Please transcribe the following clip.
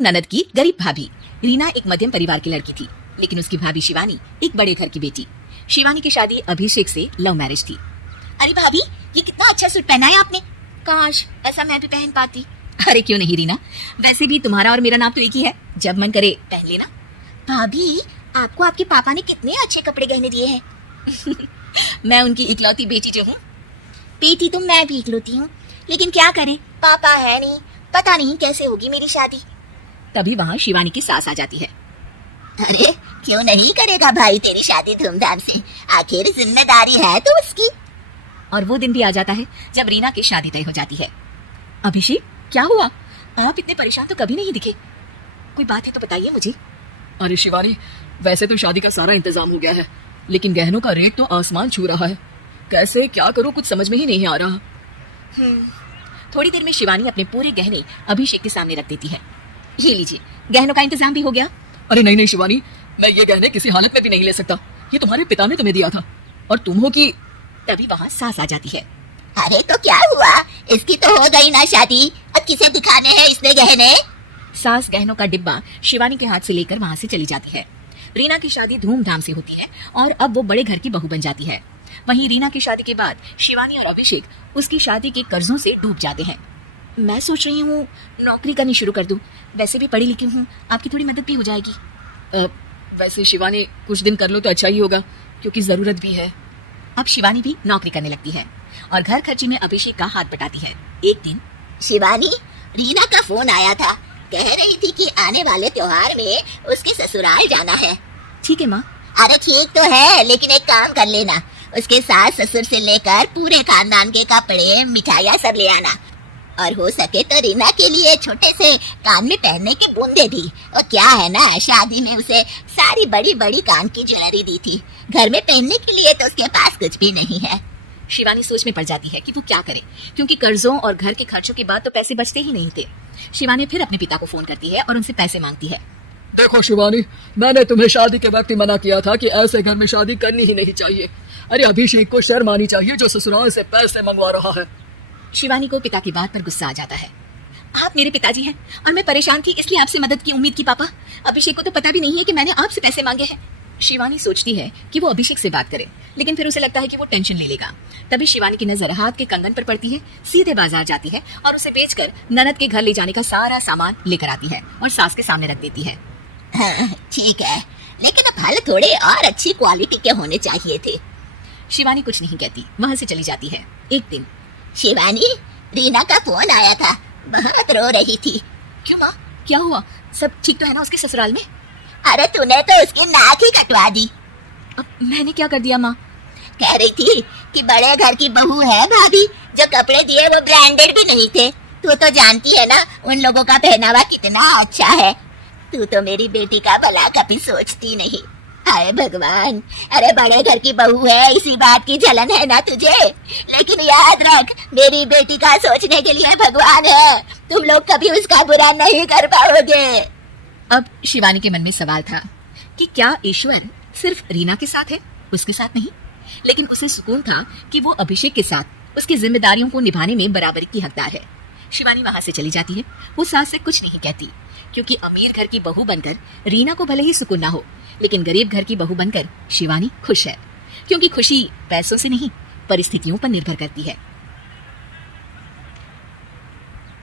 ननद की गरीब भाभी। रीना एक मध्यम परिवार की लड़की थी, लेकिन उसकी भाभी शिवानी एक बड़े घर की बेटी। शिवानी की शादी अभिषेक से लव मैरिज थी। अरे भाभी, ये कितना अच्छा सूट पहना है आपने। काश ऐसा मैं भी पहन पाती। अरे क्यों नहीं रीना, वैसे भी तुम्हारा और मेरा नाम तो एक ही है, जब मन करे पहन लेना। भाभी, आपको आपके पापा ने कितने अच्छे कपड़े गहने दिए हैं। मैं उनकी इकलौती बेटी जो हूँ। बेटी तो मैं भी इकलौती हूँ, लेकिन क्या करें, पापा है नहीं, पता नहीं कैसे होगी मेरी शादी। तभी वहाँ शिवानी की सास आ जाती है। अरे क्यों नहीं करेगा भाई तेरी शादी धूमधाम से, आखिर जिम्मेदारी है तो उसकी। और वो दिन भी आ जाता है जब रीना की शादी तय हो जाती है। अभिषेक, क्या हुआ? आप इतने परेशान तो कभी नहीं दिखे, कोई बात है तो बताइए मुझे। अरे शिवानी, वैसे तो शादी का सारा इंतजाम हो गया है, लेकिन गहनों का रेट तो आसमान छू रहा है। कैसे क्या करूं, कुछ समझ में ही नहीं आ रहा। थोड़ी देर में शिवानी अपने पूरे गहने अभिषेक के सामने रख देती है। ये लीजिए, गहनों का इंतजाम भी हो गया। अरे नहीं नहीं शिवानी, मैं ये गहने किसी हालत में भी नहीं ले सकता। ये तुम्हारे पिता ने तुम्हें दिया था और तुम हो कि। तभी वहाँ सास आ जाती है। अरे तो क्या हुआ, इसकी तो हो गई ना शादी, अब किसे दिखाने हैं इसने गहने। सास गहनों का डिब्बा शिवानी के हाथ से लेकर वहाँ से चली जाती है। रीना की शादी धूमधाम से होती है और अब वो बड़े घर की बहू बन जाती है। वहीं रीना की शादी के बाद शिवानी और अभिषेक उसकी शादी के कर्जों से डूब जाते हैं। मैं सोच रही हूँ नौकरी करनी शुरू कर दूं, वैसे भी पढ़ी लिखी हूँ, आपकी थोड़ी मदद भी हो जाएगी। वैसे शिवानी कुछ दिन कर लो तो अच्छा ही होगा, क्योंकि जरूरत भी है। अब शिवानी भी नौकरी करने लगती है और घर खर्ची में अभिषेक का हाथ बटाती है। एक दिन शिवानी, रीना का फोन आया था, कह रही थी कि आने वाले त्योहार में उसके ससुराल जाना है। ठीक है माँ। अरे ठीक तो है, लेकिन एक काम कर लेना, उसके सास ससुर से लेकर पूरे खानदान के कपड़े मिठाइयाँ सब ले आना, और हो सके तो रीना के लिए छोटे से कान में पहनने के बूंदे भी। और क्या है ना, शादी में उसे सारी बड़ी बड़ी कान की ज्वेलरी दी थी, घर में पहनने के लिए तो उसके पास कुछ भी नहीं है। शिवानी सोच में पड़ जाती है कि वो क्या करे, क्योंकि कर्जों और घर के खर्चों के बाद तो पैसे बचते ही नहीं थे। शिवानी फिर अपने पिता को फोन करती है और उनसे पैसे मांगती है। देखो शिवानी, मैंने तुम्हें शादी के वक्त ही मना किया था कि ऐसे घर में शादी करनी ही नहीं चाहिए। अरे अभिषेक को शर्म आनी चाहिए जो ससुराल से पैसे मंगवा रहा है। शिवानी को पिता की बात पर गुस्सा आ जाता है। आप मेरे पिताजी हैं और मैं परेशान थी, इसलिए आपसे मदद की उम्मीद की पापा। अभिषेक को तो पता भी नहीं है कि मैंने आपसे पैसे मांगे हैं। शिवानी सोचती है कि वो अभिषेक से बात करे, लेकिन फिर उसे लगता है कि वो टेंशन ले लेगा। तभी शिवानी की नजर हाथ के कंगन पर पड़ती है, सीधे बाजार जाती है और उसे बेचकर ननद के घर ले जाने का सारा सामान लेकर आती है और सास के सामने रख देती है। हाँ, ठीक है, लेकिन अब फल थोड़े और अच्छी क्वालिटी के होने चाहिए थे। शिवानी कुछ नहीं कहती, वहां से चली जाती है। एक दिन शिवानी, रीना का फोन आया था, बहुत रो रही थी। क्यों माँ, क्या हुआ? सब ठीक तो है ना उसके ससुराल में? अरे तूने तो उसकी नाक ही कटवा दी। अब मैंने क्या कर दिया माँ? कह रही थी कि बड़े घर की बहू है भाभी, जो कपड़े दिए वो ब्रांडेड भी नहीं थे। तू तो जानती है ना उन लोगों का पहनावा कितना अच्छा है। तू तो मेरी बेटी का भला कभी सोचती नहीं। हाय भगवान, अरे बड़े घर की बहू है, इसी बात की जलन है ना तुझे, लेकिन याद रख मेरी बेटी का सोचने के लिए भगवान है, तुम लोग कभी उसका बुरा नहीं कर पाओगे। अब शिवानी के मन में सवाल था कि क्या ईश्वर सिर्फ रीना के साथ है, उसके साथ नहीं? लेकिन उसे सुकून था कि वो अभिषेक के साथ उसकी जिम्मेदारियों को निभाने में बराबरी की हकदार है। शिवानी वहां से चली जाती है। वो सास से कुछ नहीं कहती, क्योंकि अमीर घर की बहू बनकर रीना को भले ही सुकून ना हो, लेकिन गरीब घर की बहू बनकर शिवानी खुश है, क्योंकि खुशी पैसों से नहीं परिस्थितियों पर निर्भर करती है।